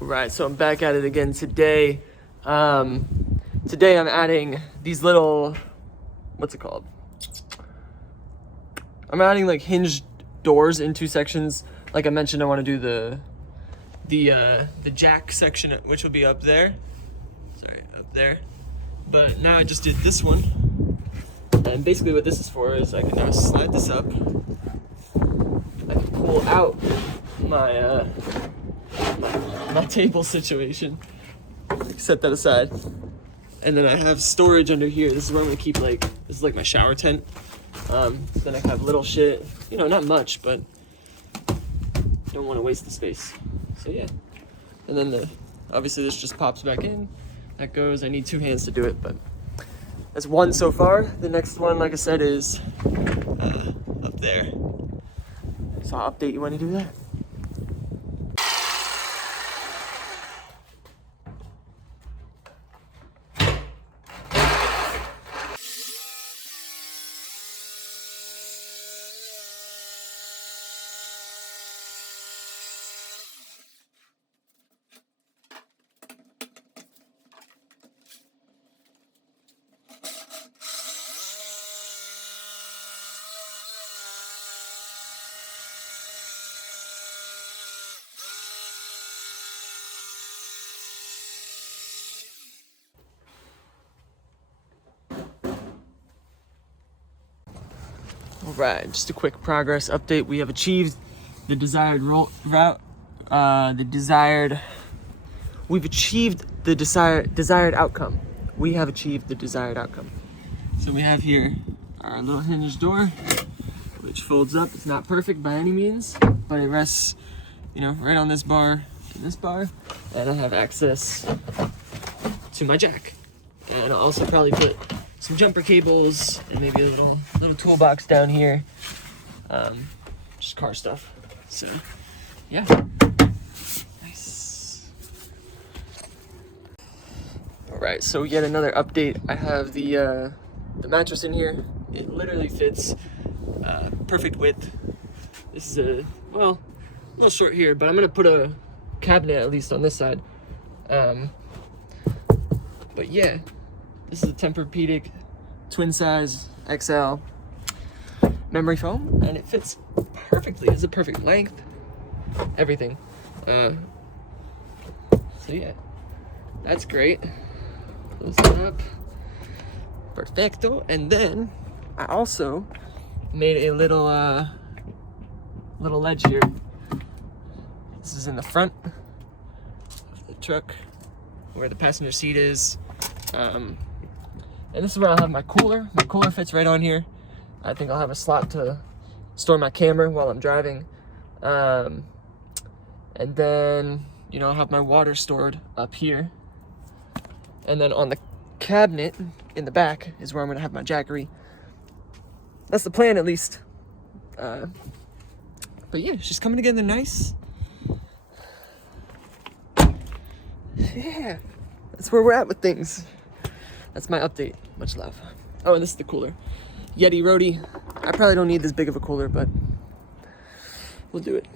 Right, so I'm back at it again today. Today I'm adding these little, what's it called? I'm adding like hinged doors in 2 sections. Like I mentioned, I want to do the jack section, which will be up there. Sorry, up there. But now I just did this one. And basically what this is for is I can now slide this up. I can pull out my my table situation, set that aside, and then I have storage under here. This is where I'm gonna keep, like, this is like my shower tent. Then I have little shit, you know, not much, but don't want to waste the space. So yeah, and then obviously this just pops back in. That goes. I need 2 hands to do it, but that's 1 so far. The next one, like I said, is up there. So I'll update you when I do that. All right, just a quick progress update. We have achieved the desired we've achieved the desired outcome. We have achieved the desired outcome. So we have here our little hinge door, which folds up. It's not perfect by any means, but it rests, you know, right on this bar and this bar, and I have access to my jack. And I'll also probably put some jumper cables and maybe a little toolbox down here, just car stuff. So yeah, nice. All right, so yet another update. I have the mattress in here. It literally fits perfect width. This is a little short here, but I'm gonna put a cabinet at least on this side. But yeah, this is a Tempur-Pedic twin size XL memory foam, and it fits perfectly. It's a perfect length, everything. So yeah, that's great. Close that up. Perfecto. And then I also made a little ledge here. This is in the front of the truck where the passenger seat is. And this is where I'll have my cooler. My cooler fits right on here. I think I'll have a slot to store my camera while I'm driving. And then, you know, I'll have my water stored up here. And then on the cabinet in the back is where I'm gonna have my jackery. That's the plan, at least. But yeah, it's just coming together nice. Yeah, that's where we're at with things. That's my update. Much love. Oh, and this is the cooler. Yeti Roadie. I probably don't need this big of a cooler, but we'll do it.